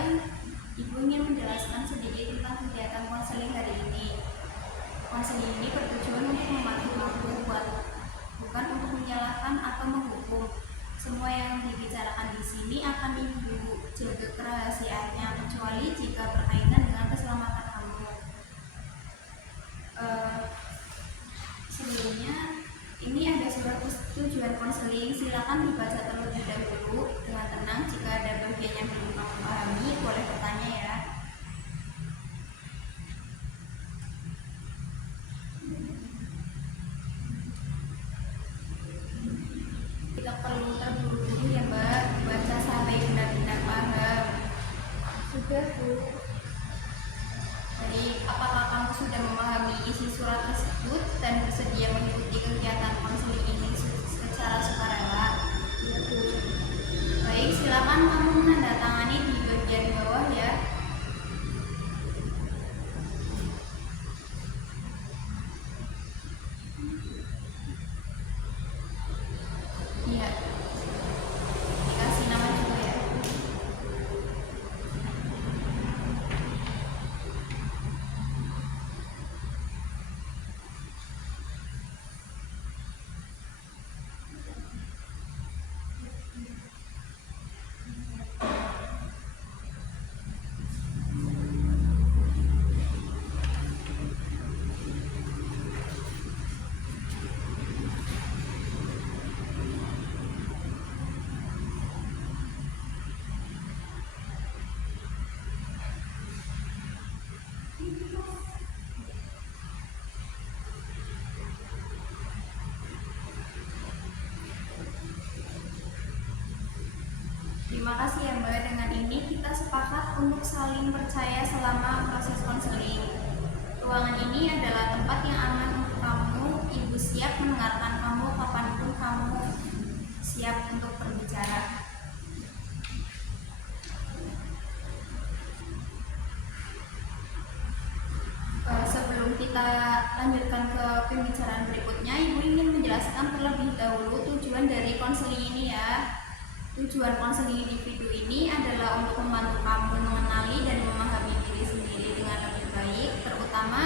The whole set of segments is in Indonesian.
selesai, Ibu ingin menjelaskan sedikit tentang kegiatan konseling hari ini. Konseling ini bertujuan untuk membantu kamu bukan untuk menyalahkan atau menghukum. Semua yang dibicarakan di sini akan Ibu jaga kerahasiaannya, kecuali jika berkaitan dengan keselamatan kamu. Sebelumnya, ini ada surat tujuan konseling. Silakan dibaca terlebih dahulu dengan tenang. Jika ada bagian yang belum kamu pahami, boleh bertanya ya. Tidak perlu terburu-buru ya Mbak, baca sampai benar-benar paham. Sudah, Bu. Baik, apakah kamu sudah memahami isi surat tersebut dan bersedia mengikuti kegiatan konseling ini secara sukarela? Ya, Bu. Baik, silakan kamu menandatangani di bagian bawah ya. Iya, dikasih nama juga ya. Terima kasih ya Mbak, dengan ini kita sepakat untuk saling percaya selama proses konseling. Ruangan ini adalah tempat yang aman untuk kamu. Ibu siap mendengarkan kamu kapanpun kamu siap untuk berbicara. Sebelum kita lanjutkan ke pembicaraan berikutnya, Ibu ingin menjelaskan terlebih dahulu tujuan dari konseling ini ya. Tujuan konseling individu ini adalah untuk membantu kamu mengenali dan memahami diri sendiri dengan lebih baik, terutama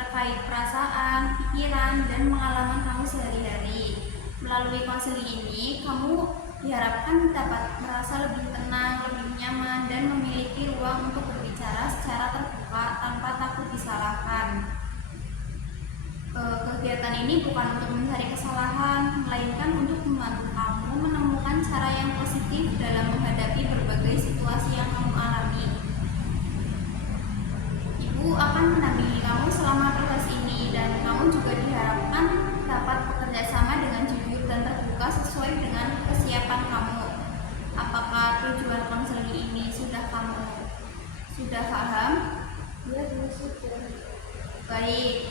terkait perasaan, pikiran, dan pengalaman kamu sehari-hari. Melalui konseling ini, kamu diharapkan dapat merasa lebih tenang, lebih nyaman, dan memiliki ruang untuk berbicara secara terbuka tanpa takut disalahkan. Kegiatan ini bukan untuk mencari kesalahan, melainkan untuk membantu kamu menemukan cara yang positif dalam menghadapi berbagai situasi yang kamu alami. Ibu akan mendampingi kamu selama proses ini, dan kamu juga diharapkan dapat bekerja sama dengan jujur dan terbuka sesuai dengan kesiapan kamu. Apakah tujuan konseling ini sudah paham? Ya, Bu, sudah. Baik.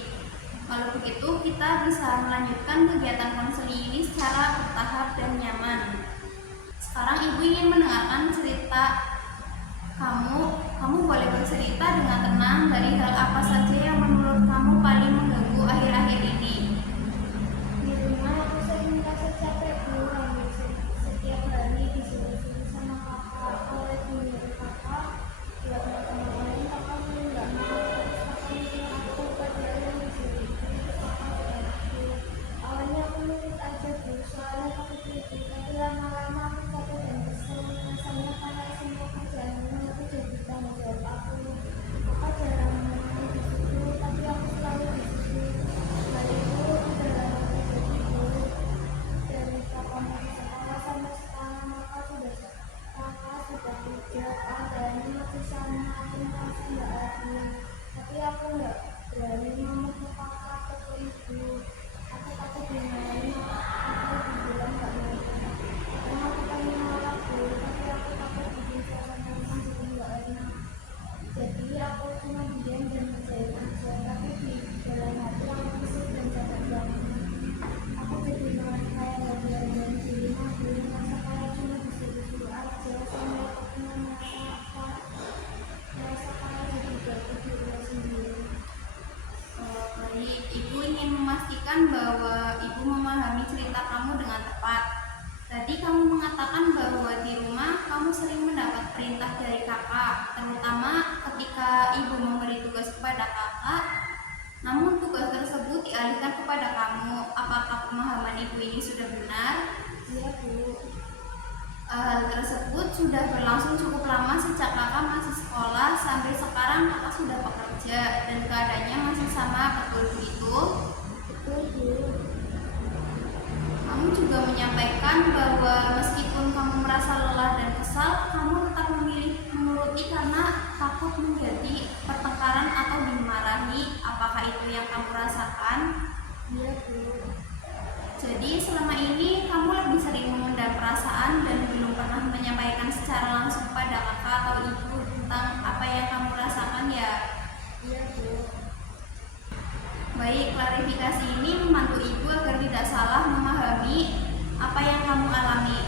Kalau begitu kita bisa melanjutkan kegiatan konseling ini secara bertahap dan nyaman. Sekarang Ibu ingin mendengarkan cerita kamu. Kamu boleh bercerita dengan tenang dari hal apa saja yang menurut kamu paling mengganggu akhir-akhir ini. Di rumah aku sering merasa capek, Bu. Hampir setiap hari disuruh-suruh sama kakak. Oleh menyuruh kakak buat ngapa-ngapain, kakak nggak mau. Terus kakak nyuruh aku kerja yang disuruh. Terus kakak aku. Awalnya aku nurut aja, Bu. Soalnya aku kritik. Tapi lama-lama aku capek dan kesel. Rasanya karena semua kerjaan rumah itu jadi tanggung jawab aku. Kakak jarang mau disuruh, tapi aku selalu disuruh. Hal itu udah lama terjadi, Bu. Dari kakak masuk sekolah sampai sekarang kakak sudah kerja, keadaannya masih sama. Aku merasa nggak adil, tapi aku nggak berani ngomong ke kakak atau ke ibu. Aku takut dimarahin, aku dibilang nggak mau. Karena aku pengen nolak, Bu, tapi aku takut bikin suasana rumah jadi nggak enak. Jadi aku cuma diam dan ngerjain aja, tapi di dalam hati aku kesel dan capek banget. Aku jadi kayak lagi-lagi di rumah, dulu merasa kayak cuma disuruh-suruh aja, sampai aku pernah merasa kayak jadi batu di rumah sendiri. Baik, Ibu ingin memastikan bahwa Ibu memahami cerita kamu dengan tepat. Tadi kamu mengatakan bahwa di rumah kamu sering mendapat perintah dari kakak, terutama ketika ibu memberi tugas kepada kakak, namun tugas tersebut dialihkan kepada kamu. Apakah pemahaman ibu ini sudah benar? Iya, Bu. Hal tersebut sudah berlangsung cukup lama sejak kakak masih sekolah sampai sekarang kakak sudah bekerja dan keadaannya masih sama, betul begitu? Betul, Bu. Kamu juga menyampaikan bahwa meskipun kamu merasa lelah dan kesal, kamu tetap memilih menuruti karena takut menjadi pertengkaran atau dimarahi. Apakah itu yang kamu rasakan? Iya, Bu. Jadi selama ini kamu lebih sering memendam perasaan dan belum pernah menyampaikan secara langsung pada kakak atau ibu tentang apa yang kamu rasakan ya? Iya, Bu. Baik, klarifikasi ini membantu ibu agar tidak salah memahami apa yang kamu alami.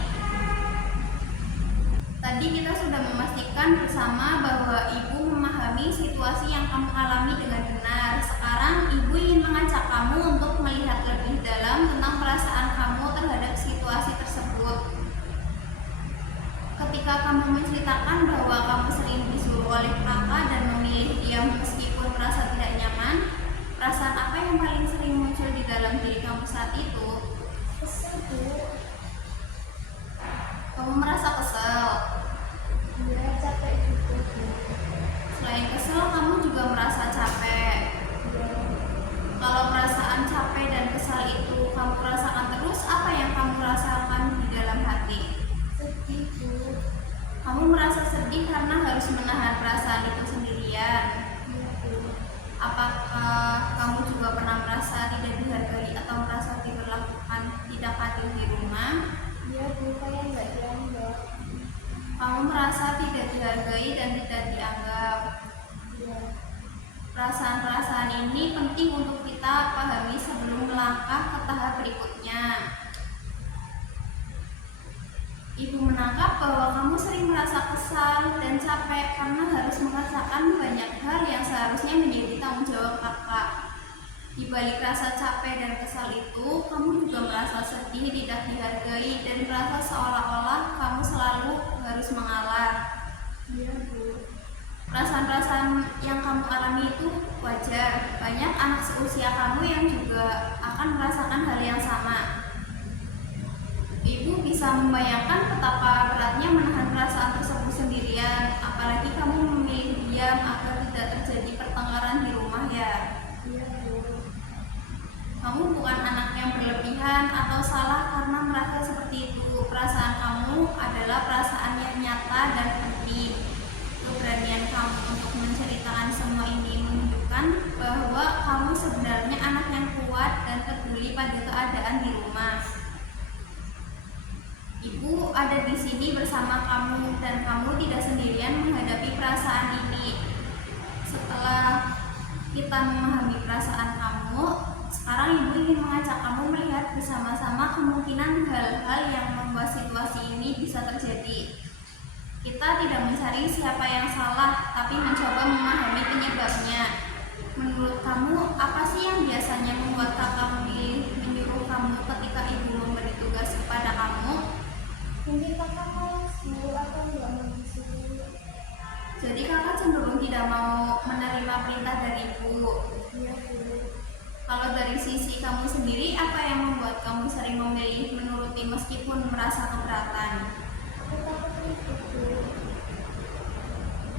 Tadi kita sudah memastikan bersama bahwa ibu memahami situasi yang kamu alami dengan benar. Sekarang ibu ingin mengajak kamu untuk melihat lebih dalam tentang perasaan kamu terhadap situasi tersebut. Ketika kamu menceritakan bahwa kamu sering disuruh oleh kakak dan memilih diam meskipun merasa tidak nyaman, perasaan apa yang paling sering muncul di dalam diri kamu saat itu? Kesel, Bu. Kamu merasa kesal. Iya, capek juga, Bu. Selain kesal, kamu juga merasa capek. Iya. Kalau perasaan capek dan kesal itu kamu rasakan terus, apa yang kamu rasakan di dalam hati? Sedih, Bu. Kamu merasa sedih karena harus menahan perasaan itu sendirian. Iya, Bu. Apakah kamu juga pernah merasa tidak dihargai atau merasa diperlakukan tidak adil di rumah? Iya, Bu, kayak nggak dianggap. Kamu merasa tidak dihargai dan tidak dianggap. Iya. Perasaan-perasaan ini penting untuk kita pahami sebelum melangkah ke tahap berikutnya. Ibu menangkap bahwa kamu sering merasa kesal dan capek karena harus mengerjakan banyak hal yang seharusnya menjadi tanggung jawab kakak. Di balik rasa capek dan kesal itu, kamu juga merasa sedih, tidak dihargai, dan merasa seolah-olah kamu selalu harus mengalah. Iya, Bu. Perasaan-perasaan yang kamu alami itu wajar. Banyak anak seusia kamu yang juga akan merasakan hal yang sama. Ibu bisa membayangkan betapa beratnya menahan perasaan tersebut sendirian, apalagi kamu memilih diam agar tidak terjadi pertengkaran di rumah ya. Iya, Bu. Kamu bukan anak yang berlebihan atau salah karena merasa seperti itu. Perasaan kamu adalah perasaan yang nyata dan penting. Keberanian kamu untuk menceritakan semua ini menunjukkan bahwa kamu sebenarnya anak yang kuat dan peduli pada keadaan di rumah. Ibu ada di sini bersama kamu dan kamu tidak sendirian menghadapi perasaan ini. Setelah kita memahami perasaan kamu, sekarang ibu ingin mengajak kamu melihat bersama-sama kemungkinan hal-hal yang membuat situasi ini bisa terjadi. Kita tidak mencari siapa yang salah, tapi mencoba memahami penyebabnya. Menurut kamu, apa sih yang biasanya membuat kakak menyuruh kamu ketika ibu memberi tugas kepada kamu? Mungkin kakak malas, Bu, atau nggak mau disuruh. Jadi kakak cenderung tidak mau menerima perintah dari ibu. Iya, Bu. Kalau dari sisi kamu sendiri, apa yang membuat kamu sering memilih menuruti meskipun merasa keberatan? Aku takut ribut, Bu.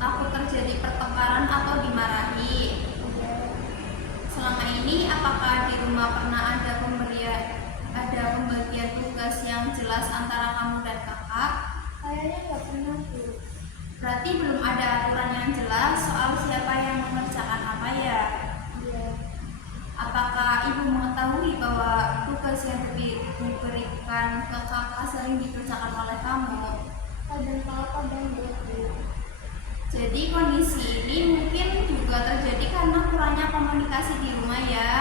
Takut terjadi pertengkaran atau dimarahi? Iya. Selama ini, apakah di rumah pernah ada pembagian tugas yang jelas antara kamu dan kakak? Kayaknya nggak pernah, Bu. Berarti belum ada aturan yang jelas soal siapa yang mengerjakan apa ya? Iya. Apakah ibu mengetahui bahwa tugas yang diberikan ke kakak sering dikerjakan oleh kamu? Kadang kala kadang enggak, Bu. Jadi kondisi ini mungkin juga terjadi karena kurangnya komunikasi di rumah ya.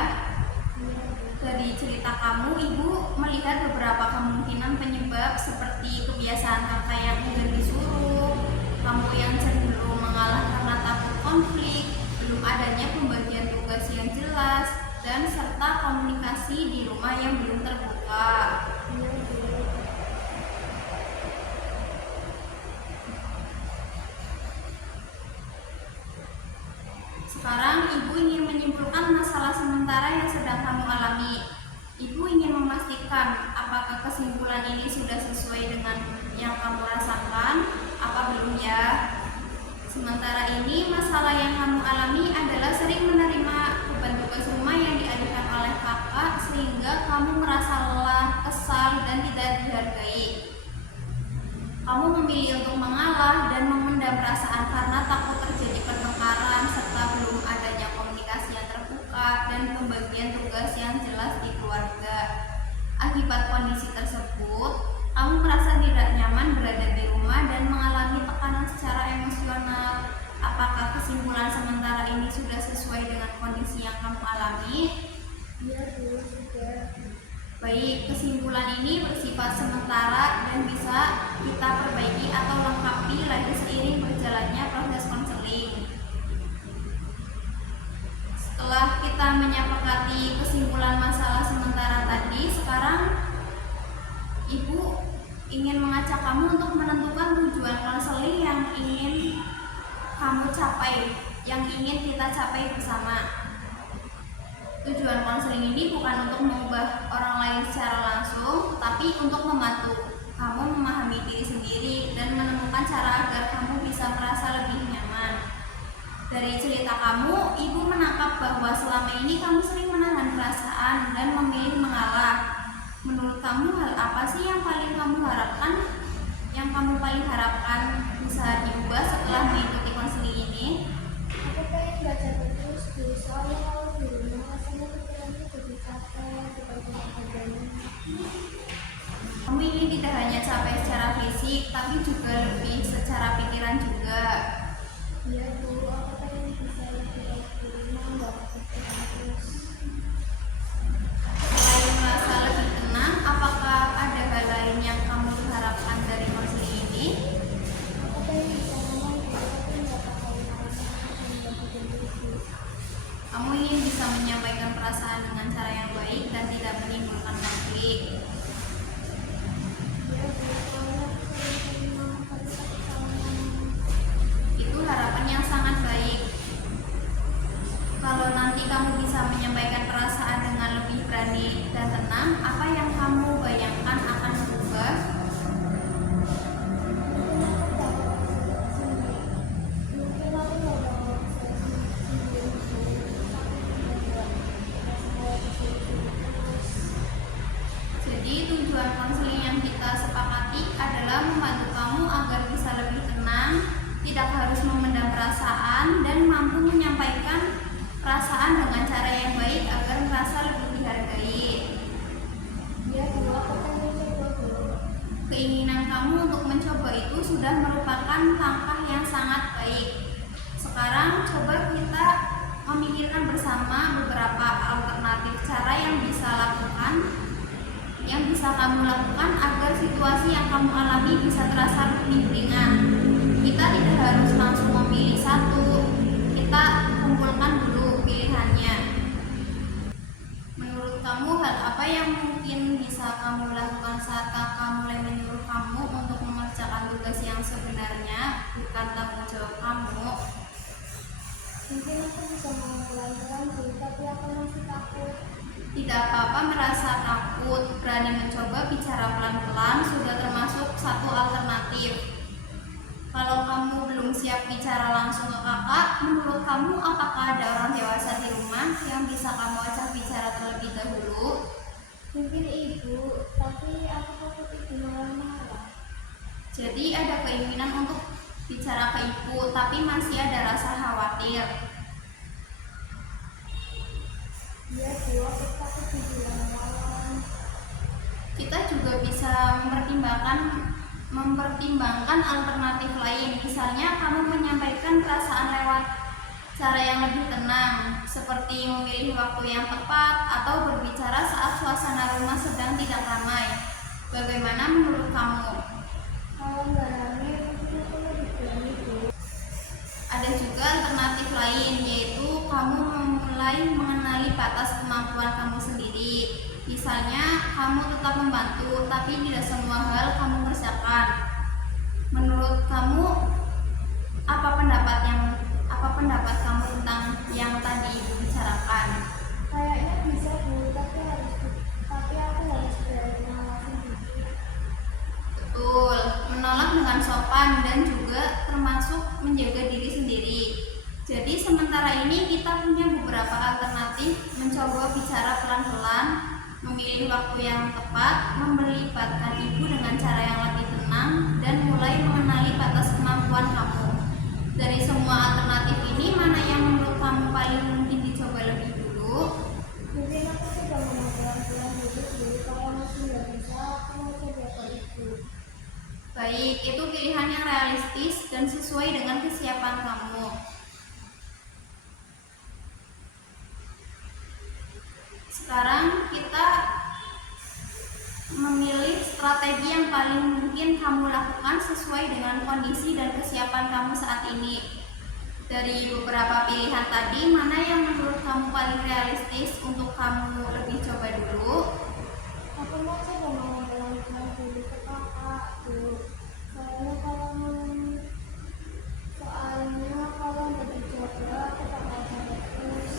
Iya, Bu. Dari cerita kamu, ibu melihat beberapa kemungkinan penyebab seperti kebiasaan kakak yang enggan disuruh, kamu yang cenderung mengalah karena takut konflik, belum adanya pembagian tugas yang jelas, dan serta komunikasi di rumah yang belum terbuka. Iya, Bu. Sekarang ibu ingin menyimpulkan masalah sementara yang sedang kamu alami. Ibu ingin memastikan apakah kesimpulan ini sudah sesuai dengan yang kamu rasakan, apa belum ya? Sementara ini masalah yang kamu alami adalah sering menerima beban tugas rumah yang dialihkan oleh kakak sehingga kamu merasa lelah, kesal, dan tidak dihargai. Kamu memilih untuk mengalah dan memendam perasaan karena takut terjadi pertengkaran serta belum adanya komunikasi yang terbuka dan pembagian tugas yang jelas di keluarga. Akibat kondisi tersebut, kamu merasa tidak nyaman berada di rumah dan mengalami tekanan secara emosional. Apakah kesimpulan sementara ini sudah sesuai dengan kondisi yang kamu alami? Iya Bu, sudah. Baik, kesimpulan ini bersifat sementara dan bisa kita perbaiki atau lengkapi lagi seiring berjalannya proses konseling. Setelah kita menyepakati kesimpulan masalah sementara tadi, sekarang Ibu ingin mengajak kamu untuk menentukan tujuan konseling yang ingin kamu capai, yang ingin kita capai bersama. Tujuan konseling ini bukan untuk mengubah orang lain secara langsung, tapi untuk membantu kamu memahami diri sendiri dan menemukan cara agar kamu bisa merasa lebih nyaman. Dari cerita kamu, Ibu menangkap bahwa selama ini kamu sering menahan perasaan dan memilih mengalah. Menurut kamu, hal apa sih yang paling kamu harapkan bisa diubah setelah mengikuti konseling ini? Aku pengen baca terus Bu, soalnya kalau di rumah rasanya pikiranku jadi capek, bukan cuma badannya. Kamu ingin tidak hanya capek secara fisik, tapi juga lebih secara pikiran juga. Iya Bu, aku pengen bisa lebih baik di rumah, nggak kepikiran terus. Selain merasa lebih tenang, apakah ada hal lain yang kamu harapkan dari konseling ini? Aku pengen bisa ngomong Bu, tapi nggak tahu mana dan nggak bikin diri. Kamu ingin bisa menyampaikan perasaan dengan cara yang baik dan tidak menimbulkan konflik. Iya Bu, soalnya aku sering mama kali sakit sama mama. Itu harapan yang sangat baik. Kalau nanti kamu bisa menyampaikan perasaan dengan lebih berani dan tenang, apa yang kamu bayangkan akan berubah? Jadi tujuan konseling yang kita sepakati adalah membantu kamu agar bisa lebih tenang, tidak harus memendam perasaan, dan mampu menyampaikan perasaan dengan cara yang baik agar merasa lebih dihargai. Iya Bu, aku pengen coba Bu. Keinginan kamu untuk mencoba itu sudah merupakan langkah yang sangat baik. Sekarang coba kita memikirkan bersama beberapa alternatif cara yang bisa kamu lakukan agar situasi yang kamu alami bisa terasa lebih ringan. Kita tidak harus langsung memilih satu, kita kumpulkan dulu pilihannya. Menurut kamu, hal apa yang mungkin bisa kamu lakukan saat kakak mulai menyuruh kamu untuk mengerjakan tugas yang sebenarnya bukan tanggung jawab kamu? Mungkin aku bisa ngomong pelan-pelan Bu, tapi aku masih takut. Tidak apa-apa merasa takut, berani mencoba bicara pelan-pelan sudah termasuk satu alternatif. Kalau kamu belum siap bicara langsung ke kakak, menurut kamu apakah ada orang dewasa di rumah yang bisa kamu ajak bicara terlebih dahulu? Mungkin Ibu, tapi aku takut Ibu malah marah. Jadi ada keinginan untuk bicara ke ibu, tapi masih ada rasa khawatir. Iya Bu, aku takut dibilang malam. Kita juga bisa mempertimbangkan alternatif lain. Misalnya kamu menyampaikan perasaan lewat cara yang lebih tenang, seperti memilih waktu yang tepat atau berbicara saat suasana rumah sedang tidak ramai. Bagaimana menurut kamu? Kalau nggak rame, mungkin aku lebih berani Bu. Ada juga alternatif lain, yaitu kamu memulai mengenali batas kemampuan kamu sendiri. Misalnya, kamu tetap membantu, tapi tidak semua hal kamu kerjakan. Menurut kamu, apa Apa pendapat kamu tentang yang tadi Ibu bicarakan? Kayaknya bisa Bu, tapi aku harus ngawasin diri. Betul, menolak dengan sopan dan juga termasuk menjaga diri sendiri. Jadi sementara ini kita punya beberapa alternatif, mencoba bicara pelan-pelan, memilih waktu yang tepat, melibatkan ibu dengan cara yang lebih tenang, dan mulai mengenali batas kemampuan kamu. Dari semua alternatif ini, mana yang menurut kamu paling mungkin dicoba lebih dulu? Mungkin aku coba ngomong pelan-pelan dulu, kalau masih nggak bisa, aku mau coba ke Ibu. Baik, itu pilihan yang realistis dan sesuai dengan kesiapan kamu. Sekarang kita memilih strategi yang paling mungkin kamu lakukan sesuai dengan kondisi dan kesiapan kamu saat ini. Dari beberapa pilihan tadi, mana yang menurut kamu paling realistis untuk kamu lebih coba dulu? Aku mau coba ngomong pelan-pelan dulu ke kakak, Bu. Soalnya kalau nggak dicoba, aku bakal salah terus.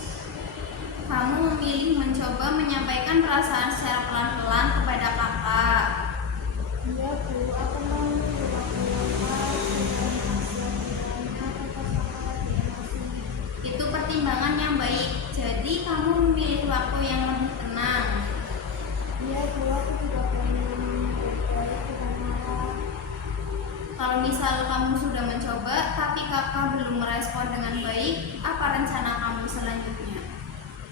Kamu memilih mencoba menyampaikan perasaan secara pelan-pelan kepada kakak. Iya Bu, aku mau nunggu waktu yang pas dan hasilnya atas lagi emosi. Itu pertimbangan yang baik. Jadi kamu memilih waktu yang lebih tenang. Iya Bu, aku juga pengen baik dengan marah. Kalau misal kamu sudah mencoba tapi kakak belum merespon dengan baik, apa rencana kamu selanjutnya?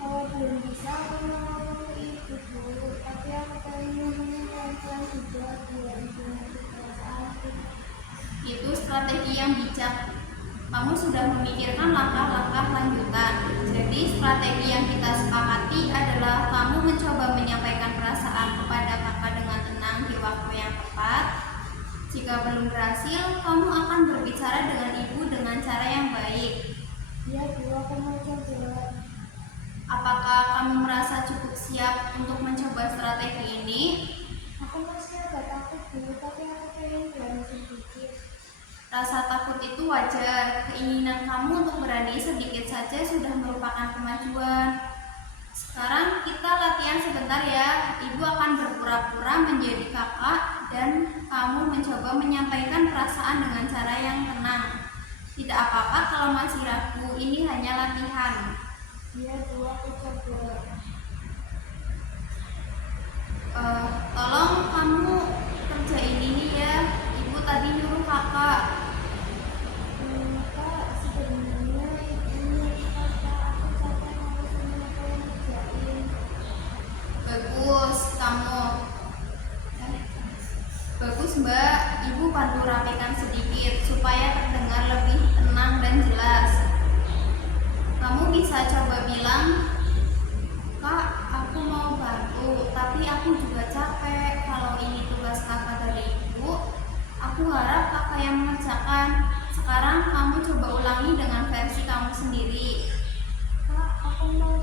Kalau belum bisa, aku mau ngomong ke Ibu dulu. Tapi aku pengen ngomongnya pelan-pelan juga biar Ibu ngerti perasaanku. Itu strategi yang bijak. Kamu sudah memikirkan langkah-langkah lanjutan. Jadi strategi yang kita sepakati adalah kamu mencoba menyampaikan perasaan kepada kakak dengan tenang di waktu yang tepat. Jika belum berhasil, kamu akan berbicara dengan ibu dengan cara yang baik. Iya Bu, aku mau coba. Apakah kamu merasa cukup siap untuk mencoba strategi ini? Aku masih agak takut Bu, tapi aku pengen berani sedikit. Rasa takut itu wajar. Keinginan kamu untuk berani sedikit saja sudah merupakan kemajuan. Sekarang kita latihan sebentar ya. Ibu akan berpura-pura menjadi kakak dan kamu mencoba menyampaikan perasaan dengan cara yang tenang. Tidak apa-apa kalau masih ragu, ini hanya latihan. Iya Bu, aku coba. Tolong kamu kerjain ini ya. Ibu tadi nyuruh kakak. Kak, sebenarnya ini kakak aku capek ngurusin apa yang kerjain. Bagus kamu. Bagus mbak. Ibu bantu rapikan sedikit supaya terdengar lebih tenang dan jelas. Kamu bisa coba bilang, Kak, aku mau bantu, tapi aku juga capek. Kalau ini tugas kakak dari ibu, aku harap kakak yang mengerjakan. Sekarang kamu coba ulangi dengan versi kamu sendiri. Kak, aku mau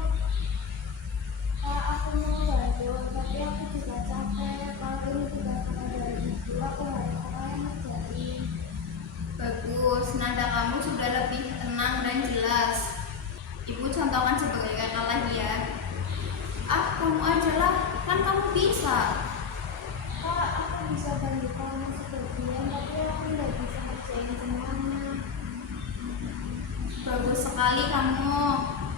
bantu, tapi aku juga capek. Kalau ini tugas kakak dari Ibu, aku harus kakak yang ngerjain. Bagus, nada kamu sudah lebih tenang dan jelas. Ibu contohkan sebagai kakak lagi ya. Ah, kamu aja lah, kan kamu bisa. Kak, aku bisa bantu kamu sebagian, tapi aku nggak bisa kerjain semuanya. Bagus sekali kamu.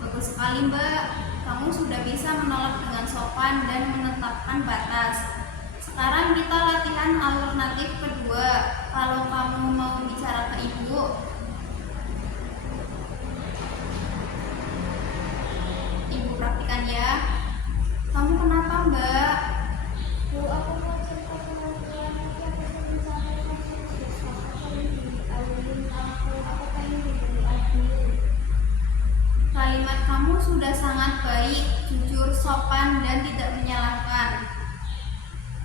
Bagus sekali mbak. Kamu sudah bisa menolak dengan sopan dan menetapkan batas. Sekarang kita latihan alternatif kedua. Kalau kamu mau bicara ke ibu, ibu praktikan ya. Kamu kenapa mbak? Bu, aku mau cerita pelan-pelan, tapi aku sering sampai masih susah. Aku sering dialurin aku pengen diberi adil. Kalimat kamu sudah sangat baik, jujur, sopan, dan tidak menyalahkan.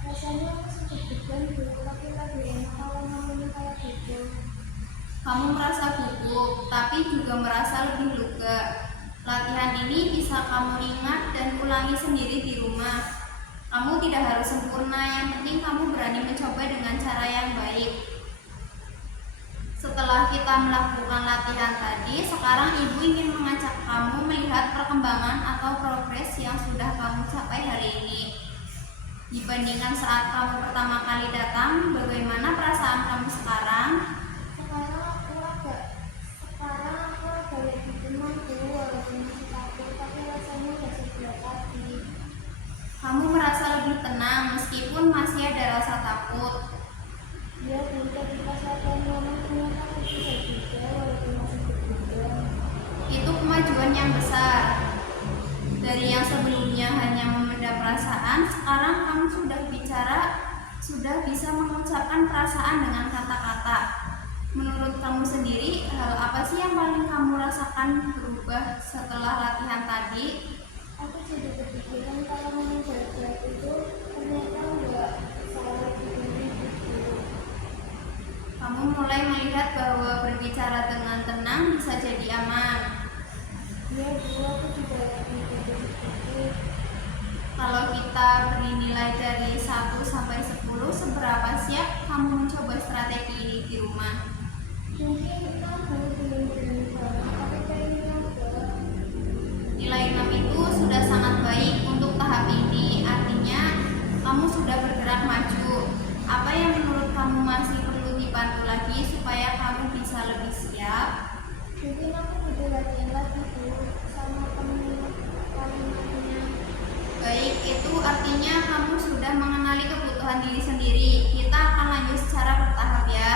Rasanya aku sedih-deg Bu, tapi lebih enak kalau ngomongnya kayak gitu. Kamu merasa gugup, tapi juga merasa lebih lega. Latihan ini bisa kamu ingat dan ulangi sendiri di rumah. Kamu tidak harus sempurna, yang penting kamu berani mencoba dengan cara yang baik. Setelah kita melakukan latihan tadi, sekarang Ibu ingin mengajak kamu melihat perkembangan atau progres yang sudah kamu capai hari ini. Dibandingkan saat kamu pertama kali datang, bagaimana perasaan kamu sekarang? Sekarang aku agak lebih tenang tuh, walaupun masih takut, tapi rasanya udah sebelah tadi. Kamu merasa lebih tenang meskipun masih ada rasa takut. Dia dulu ketika saya ngomong ternyata aku bisa juga, walaupun masih berjuang. Itu kemajuan yang besar. Dari yang sebelumnya hanya memendam perasaan, sekarang kamu sudah bicara, sudah bisa mengucapkan perasaan dengan kata-kata. Menurut kamu sendiri, hal apa sih yang paling kamu rasakan berubah setelah latihan tadi? Aku jadi berpikiran kalau ngomong berat-berat itu ternyata nggak salah gitu. Kamu mulai melihat bahwa berbicara dengan tenang bisa jadi aman. Iya Bu, aku juga lagi berpikir. Kalau kita beri nilai dari 1 sampai 10, seberapa siap kamu mencoba strategi ini di rumah? Mungkin kamu belum berani banget, tapi kayaknya enggak. Nilai 6 itu sudah sangat baik untuk tahap ini, artinya kamu sudah bergerak maju. Apa yang menurut kamu masih perlu dibantu lagi supaya kamu bisa lebih siap? Mungkin aku butuh latihan lagi Bu, sama kalimatnya. Baik, itu artinya kamu sudah mengenali kebutuhan diri sendiri. Kita akan lanjut secara bertahap ya.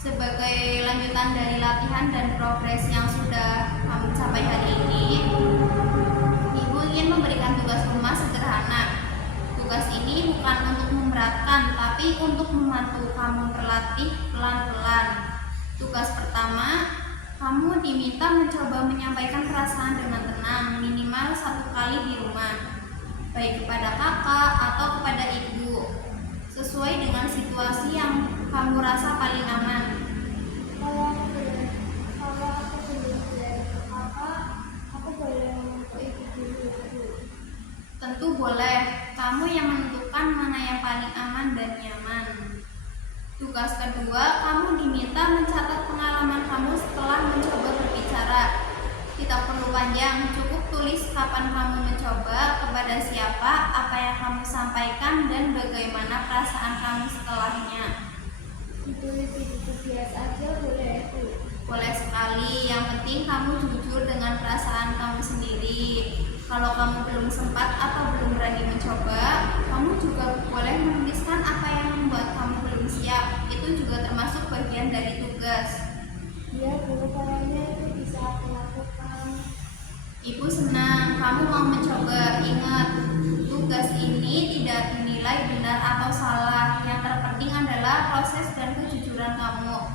Sebagai lanjutan dari latihan dan progres yang sudah kamu capai hari ini, Ibu ingin memberikan tugas rumah sederhana. Tugas ini bukan untuk memberatkan, tapi untuk membantu kamu berlatih pelan-pelan. Tugas pertama, kamu diminta mencoba menyampaikan perasaan dengan tenang, minimal 1 kali di rumah, baik kepada kakak atau kepada ibu, sesuai dengan situasi yang kamu rasa paling aman. Kalau aku belum bilang ke kakak, aku boleh ngomong ke ibu dulu Bu. Tentu boleh, kamu yang menentukan mana yang paling aman dan nyaman. Tugas kedua, kamu diminta mencatat pengalaman kamu setelah mencoba berbicara. Tidak perlu panjang, cukup tulis kapan kamu mencoba, kepada siapa, apa yang kamu sampaikan, dan bagaimana perasaan kamu setelahnya. Ditulis di buku biasa aja boleh Bu? Boleh sekali, yang penting kamu jujur dengan perasaan kamu sendiri. Kalau kamu belum sempat atau belum berani mencoba, kamu juga boleh menuliskan apa yang membuat kamu belum siap. Itu juga termasuk bagian dari tugas. Iya Bu, kayaknya itu bisa aku lakukan. Ibu senang kamu mau mencoba. Ingat, tugas ini tidak dinilai benar atau salah. Yang terpenting adalah proses dan kejujuran kamu.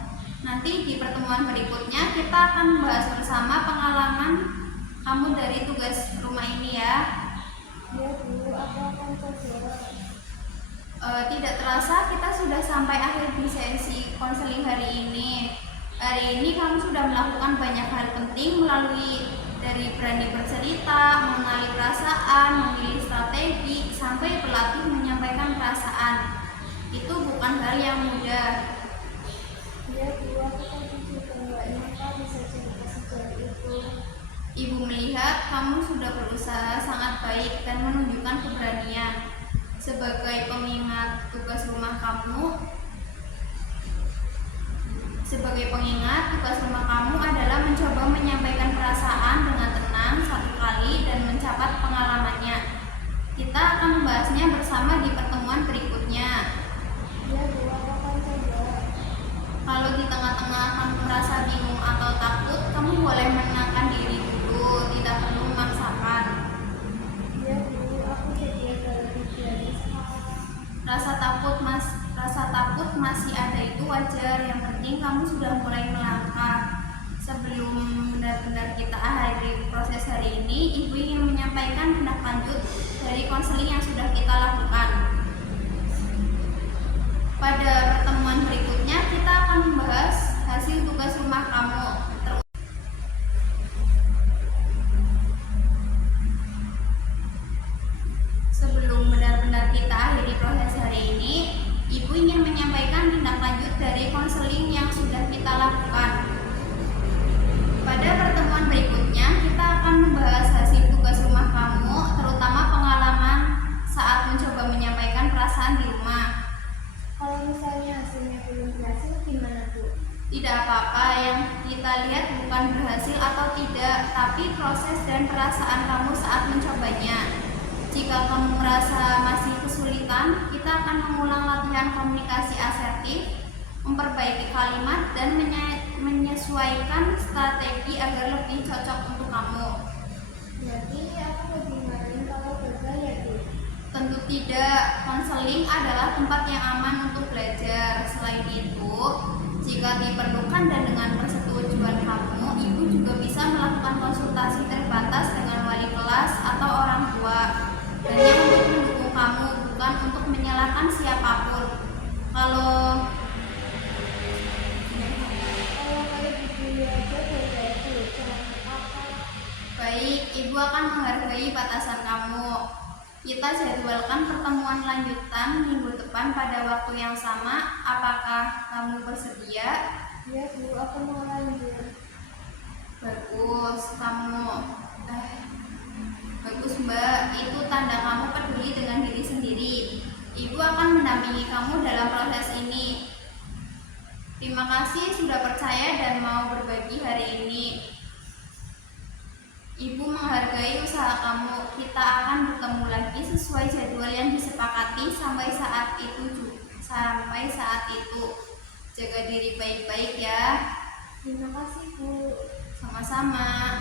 Nanti di pertemuan berikutnya kita akan membahas bersama pengalaman kamu dari tugas rumah ini ya. Iya Bu, aku akan coba. Tidak terasa kita sudah sampai akhir di sesi konseling hari ini. Hari ini kamu sudah melakukan banyak hal penting melalui dari berani bercerita, mengenali perasaan, memilih strategi, sampai berlatih menyampaikan perasaan. Itu bukan hal yang mudah. Iya Bu, aku tadi juga nggak nyangka bisa cerita sejauh itu. Ibu melihat kamu sudah berusaha sangat baik dan menunjukkan keberanian. Sebagai pengingat tugas rumah kamu adalah mencoba menyampaikan perasaan dengan tenang 1 kali dan mencatat pengalamannya. Kita akan membahasnya bersama di pertemuan berikutnya. Iya Bu, aku akan coba. Kalau di tengah-tengah kamu merasa bingung atau takut, kamu boleh menenangkan diri dulu, tidak perlu memaksakan. Iya Bu, aku jadi agak lebih berani sekarang. Rasa takut masih ada, itu wajar. Yang penting kamu sudah mulai melangkah. Sebelum benar-benar kita akhiri proses hari ini, Ibu ingin menyampaikan tindak lanjut dari konseling yang sudah kita lakukan. Pada pertemuan berikutnya kita akan membahas hasil tugas rumah kamu. Sebelum benar-benar kita akhiri proses hari ini, Ibu ingin menyampaikan tindak lanjut dari konseling yang sudah kita Tidak apa-apa, yang kita lihat bukan berhasil atau tidak, tapi proses dan perasaan kamu saat mencobanya. Jika kamu merasa masih kesulitan, kita akan mengulang latihan komunikasi asertif, memperbaiki kalimat, dan menyesuaikan strategi agar lebih cocok untuk kamu. Berarti aku lebih main kalau gagal ya, Bu? Tentu tidak, konseling adalah tempat yang aman untuk belajar. Selain itu, jika diperlukan dan dengan persetujuan kamu, ibu juga bisa melakukan konsultasi terbatas dengan wali kelas atau orang tua. Hanya untuk mendukung kamu, bukan untuk menyalahkan siapapun. Kalau Kalau kayak gitu aja beda itu, jangan apa. baik, ibu akan menghargai batasan kamu. Kita jadwalkan pertemuan lanjutan minggu depan pada waktu yang sama. Apakah kamu bersedia? Ya, Bu, aku mau lanjut. Bagus, bagus Mbak. Itu tanda kamu peduli dengan diri sendiri. Ibu akan mendampingi kamu dalam proses ini. Terima kasih sudah percaya dan mau berbagi hari ini. Ibu menghargai usaha kamu. Kita akan bertemu lagi sesuai jadwal yang disepakati sampai saat itu. Jaga diri baik-baik ya. Terima kasih, Bu. Sama-sama.